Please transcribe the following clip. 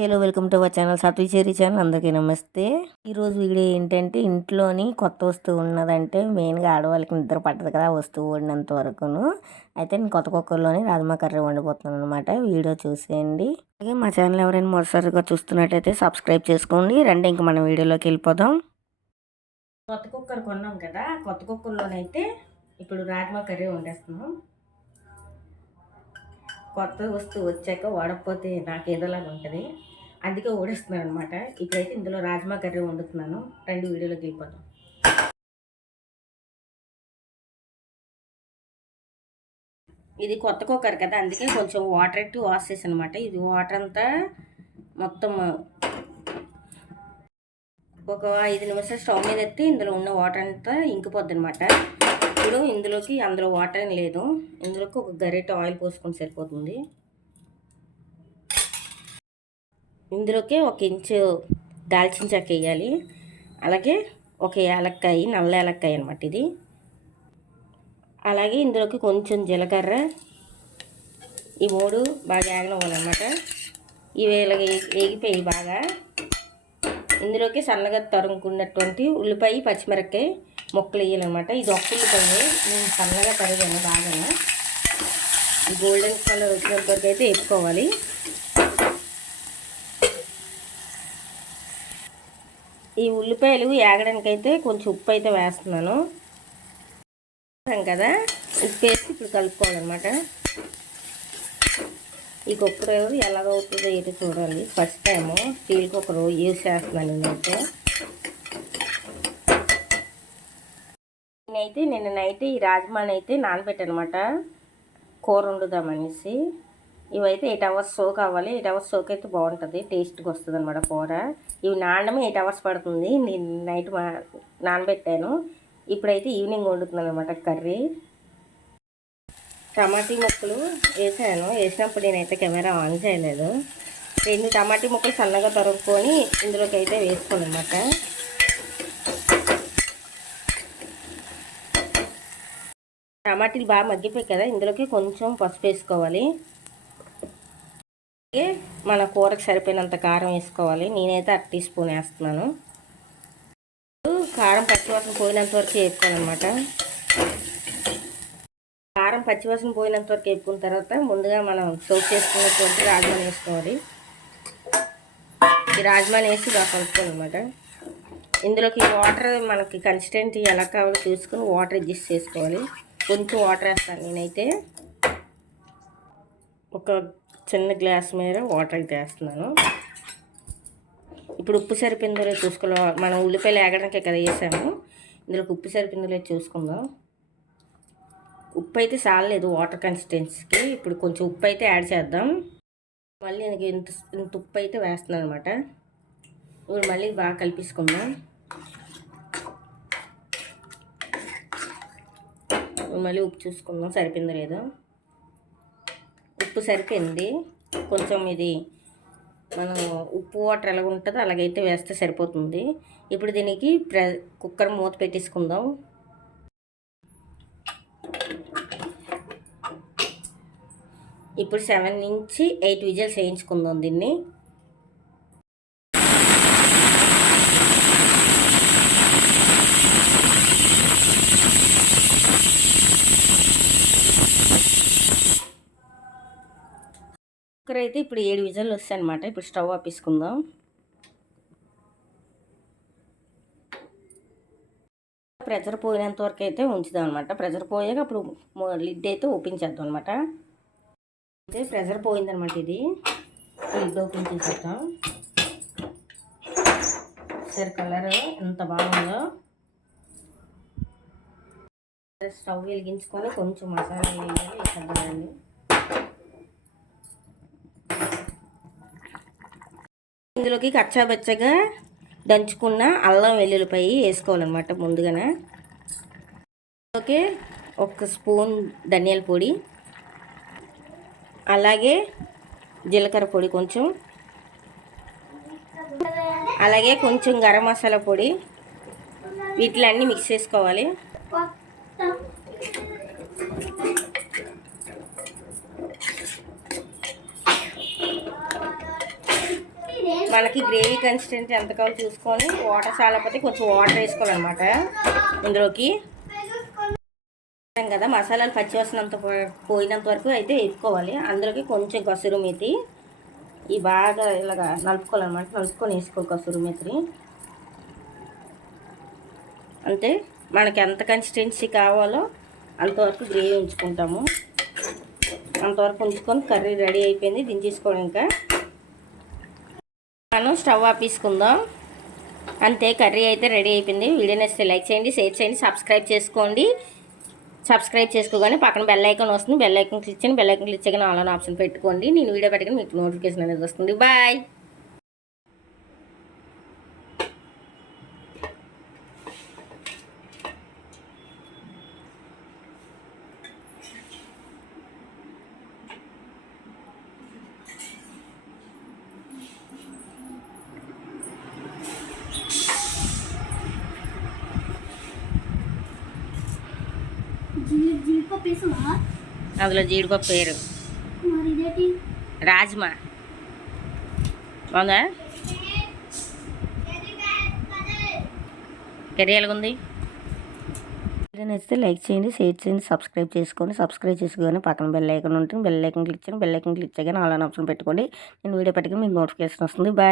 Hello, welcome to our channel Satvik Cherry channel. అందరికీ నమస్తే. ఈరోజు వీడియో ఏంటంటే, ఇంట్లోని కొత్త వస్తువు ఉన్నదంటే మెయిన్గా ఆడవాళ్ళకి నిద్ర పట్టదు కదా, వస్తువు వండినంత వరకును. అయితే నేను కొత్త కుక్కర్లోని రాజ్మా కర్రీ వండిపోతున్నాను అనమాట. వీడియో చూసేయండి. అలాగే మా ఛానల్ ఎవరైనా మొదటిసారిగా చూస్తున్నట్టయితే సబ్స్క్రైబ్ చేసుకోండి. రండి ఇంకా మనం వీడియోలోకి వెళ్ళిపోదాం. కొత్త కుక్కర్ కొన్నాం కదా, కొత్త కుక్కర్లోనైతే ఇప్పుడు రాజ్మా కర్రీ వండేస్తున్నాం. కొత్త వస్తువు వచ్చాక వాడకపోతే నాకు ఏదోలాగా ఉంటుంది, అందుకే ఓడిస్తున్నాను అనమాట. ఇప్పుడైతే ఇందులో రాజ్మా కర్రీ వండుతున్నాను. రెండు వీడియోలోకి వెళ్ళిపోతాం. ఇది కొత్త కుక్కర్ కదా, అందుకే కొంచెం వాటర్ ఎట్టి వాష్ చేసి అనమాట. ఇది వాటర్ అంతా మొత్తం ఒక 5 నిమిషాలు స్టవ్ మీద ఎత్తి ఇందులో ఉన్న వాటర్ అంతా ఇంకిపోద్ది అనమాట. ఇప్పుడు ఇందులోకి అందులో వాటర్ ఏం లేదు, ఇందులోకి ఒక గరిట ఆయిల్ పోసుకొని సరిపోతుంది. ఇందులోకి 1 ఇంచు దాల్చిన చెక్క వేయాలి, అలాగే ఒక ఏలక్కాయ, నల్ల ఏలక్కాయ అనమాట ఇది. అలాగే ఇందులోకి కొంచెం జీలకర్ర, ఈ 3 బాగా ఏగనివ్వాలన్నమాట. ఇవి వేగిపోయి బాగా ఇందులోకి సన్నగా తరుముకున్నటువంటి ఉల్లిపాయ, పచ్చిమిరపకాయ ముక్కలు వేయాలన్నమాట. ఇది ఒక్క ఉల్లిపాయ నేను సన్నగా తరిగాను బాగా. ఈ గోల్డెన్ కలర్ వచ్చినంత వరకు అయితే వేపుకోవాలి. ఈ ఉల్లిపాయలు ఏగడానికి అయితే కొంచెం ఉప్పు అయితే వేస్తున్నాను కదా. ఉప్పు వేసి ఇప్పుడు కలుపుకోవాలన్నమాట. ఈ కుక్కర్ ఎలాగవుతుందో ఏంటో చూడాలి. First time steel cooker use చేస్తున్నాను నేనైతే. నిన్న నైట్ ఈ రాజ్మాని అయితే నానబెట్టనమాట, కూర వండుదామనేసి. ఇవైతే 8 అవర్స్ సోక్ అవ్వాలి. 8 అవర్స్ సోక్ అయితే బాగుంటుంది, టేస్ట్గా వస్తుంది అనమాట కూర. ఇవి నానడమే 8 అవర్స్ పడుతుంది. నేను నైట్ నానబెట్టాను. ఇప్పుడైతే ఈవినింగ్ వండుతున్నాను అనమాట కర్రీ. టమాటీ ముక్కలు వేసినప్పుడు నేనైతే కెమెరా ఆన్ చేయలేదు. 2 టమాటీ ముక్కలు సన్నగా తరుపుకొని ఇందులోకి అయితే వేసుకోను అనమాట. టమాటీలు బాగా మగ్గిపోయి కదా, ఇందులోకి కొంచెం పసుపు వేసుకోవాలి. అలాగే మన కూరకు సరిపోయినంత కారం వేసుకోవాలి. నేనైతే 1 టీ స్పూన్ వేస్తున్నాను. కారం పచ్చివాసన పోయినంత వరకు వేపుకోవాలన్నమాట. కారం పచ్చివాసన పోయినంత వరకు వేపుకున్న తర్వాత ముందుగా మనం సోప్ చేసుకున్నటువంటి రాజ్మాని వేసుకోవాలి. ఈ రాజ్మాని వేసి బాగా కలుపుకోవాలన్నమాట. ఇందులోకి వాటర్ మనకి కన్సిస్టెంట్ ఎలా కావాలో చూసుకుని వాటర్ అడ్జస్ట్ చేసుకోవాలి. కొంచెం వాటర్ వేస్తాను నేనైతే. ఒక చిన్న గ్లాస్ మీద వాటర్ అయితే వేస్తున్నాను. ఇప్పుడు ఉప్పు సరిపోయిందో చూసుకోవాలి. మనం ఉల్లిపాయలు ఏగడానికే కదా వేసాము, ఇందులోకి ఉప్పు సరిపోయిందో చూసుకుందాం. ఉప్పు అయితే చాలలేదు వాటర్ కన్సిస్టెన్సీకి. ఇప్పుడు కొంచెం ఉప్పు అయితే యాడ్ చేద్దాం. మళ్ళీ ఇంత ఉప్పు అయితే వేస్తున్నాను అనమాట. ఇప్పుడు మళ్ళీ బాగా కలిపేసుకుందాం. మళ్ళీ ఉప్పు చూసుకుందాం సరిపోయిందో లేదో. ఉప్పు సరిపోయింది. కొంచెం ఇది మనం ఉప్పు వాటర్ ఎలా ఉంటుందో అలాగైతే వేస్తే సరిపోతుంది. ఇప్పుడు దీనికి కుక్కర్ మూత పెట్టేసుకుందాం. ఇప్పుడు 7 నుంచి 8 విజిల్స్ వేయించుకుందాం దీన్ని. కుక్కర్ అయితే ఇప్పుడు 7 విజిల్లు వస్తాయి అనమాట. ఇప్పుడు స్టవ్ ఆపేసుకుందాం. ప్రెషర్ పోయినంత వరకు అయితే ఉంచుదాం అనమాట. ప్రెషర్ పోయాక అప్పుడు లిడ్ అయితే ఓపెన్ చేద్దాం అనమాట. అయితే ప్రెషర్ పోయిందనమాట. ఇది లిడ్ ఓపెన్ చేసేద్దాం. సరే, కలర్ ఎంత బాగుందో. స్టవ్ వెలిగించుకొని కొంచెం మసాలా వేసేద్దామండి. ఇందులోకి కచ్చాబచ్చగా దంచుకున్న అల్లం వెల్లుల్లిపాయ వేసుకోవాలన్నమాట ముందుగానే. ఓకే, 1 స్పూన్ ధనియాల పొడి, అలాగే జీలకర్ర పొడి కొంచెం, అలాగే కొంచెం గరం మసాలా పొడి. వీటిలన్నీ మిక్స్ చేసుకోవాలి. మనకి గ్రేవీ కన్సిస్టెన్సీ ఎంత కావాలో చూసుకొని వాటర్ చాలకపోతే కొంచెం వాటర్ వేసుకోవాలన్నమాట ఇందులోకి కదా. మసాలాలు పచ్చివాసనంత పోయినంత వరకు అయితే వేసుకోవాలి. అందులోకి కొంచెం కసూరి మేతి ఈ బాగా ఇలాగా నలుపుకోవాలన్నమాట. నలుపుకొని వేసుకోవాలి కసూరి మేతిని. అంతే, మనకి ఎంత కన్సిస్టెన్సీ కావాలో అంతవరకు గ్రేవీ ఉంచుకుంటాము. అంతవరకు ఉంచుకొని కర్రీ రెడీ అయిపోయింది, దించేసుకోవడం. ఇంకా మనం స్టవ్ ఆపేసుకుందాం. అంతే, కర్రీ అయితే రెడీ అయిపోయింది. వీడియో నచ్చితే లైక్ చేయండి, షేర్ చేయండి, సబ్స్క్రైబ్ చేసుకోండి. సబ్స్క్రైబ్ చేసుకోగానే పక్కన బెల్ ఐకాన్ వస్తుంది. బెల్ ఐకాన్ క్లిక్ చేయండి. బెల్ ఐకాన్ క్లిక్ చేయగానే ఆల్ అనే ఆప్షన్ పెట్టుకోండి. నేను వీడియో పెట్టగానే మీకు నోటిఫికేషన్ అనేది వస్తుంది. బాయ్. అందులో జీడిపప్పు వేరు. రాజ్మా బాగుందా? కర్రీ ఎలాగుంది? నచ్చితే లైక్ చేయండి, షేర్ చేయండి, సబ్స్క్రైబ్ చేసుకోండి. సబ్స్క్రైబ్ చేసుకోగానే పక్కన బెల్ ఐకాన్ ఉంటుంది. బెల్ ఐకాన్ క్లిక్ చేయండి. బెల్ ఐకాన్ క్లిక్ చేయగానే ఆల్ అనే ఆప్షన్ పెట్టుకోండి. నేను వీడియో పెట్టగానే మీకు నోటిఫికేషన్ వస్తుంది. బాయ్.